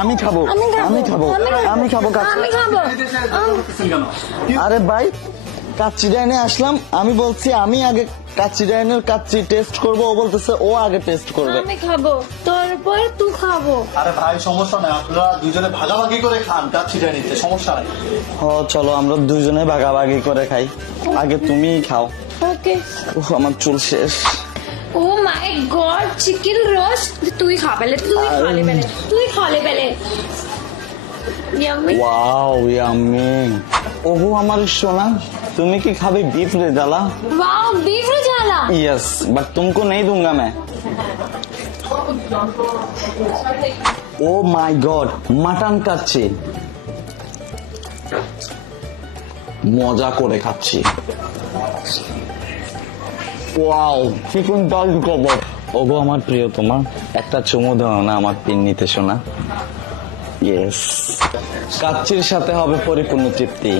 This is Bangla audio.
আমি খাবো, আমি খাবো, আমি খাবো কাচ্চি। আরে ভাই, কাচ্চি ডাইনে আসলাম, আমি বলছি আমি আগে কাচ্চি ডাইনের কাচ্চি টেস্ট করবো, ও বলতেছে ও আগে টেস্ট করবে। আমি খাবো, তারপর তুই খাবো। আরে ভাই সমস্যা নাই, আপনারা দুজনে ভাগাভাগি করে খান কাচ্চি ডাইনিতে, সমস্যা নাই। ও চলো আমরা দুজনে ভাগাভাগি করে খাই, আগে তুমিই খাও। ওকে। আমার চুল শেষ। Oh my god, chicken roast. তুই খা পেলে, তুই খালে পেলে, তুই খালে পেলে। ইয়াম্মি। Wow yummy. ওহো আমার সোনা, তুমি কি খাবে beef rezala? Wow beef rezala. Yes but तुमको नहीं दूंगा मैं। Oh my god, mutton kacchi, মজা করে খাচ্ছি। ওয়াও চিকেন ডাল কাবাব। ওগো আমার প্রিয়, তোমার একটা চুমু দাও না আমার পিন্নিতে সোনা। ইয়েস, কাচ্চির সাথে হবে পরিপূর্ণ তৃপ্তি।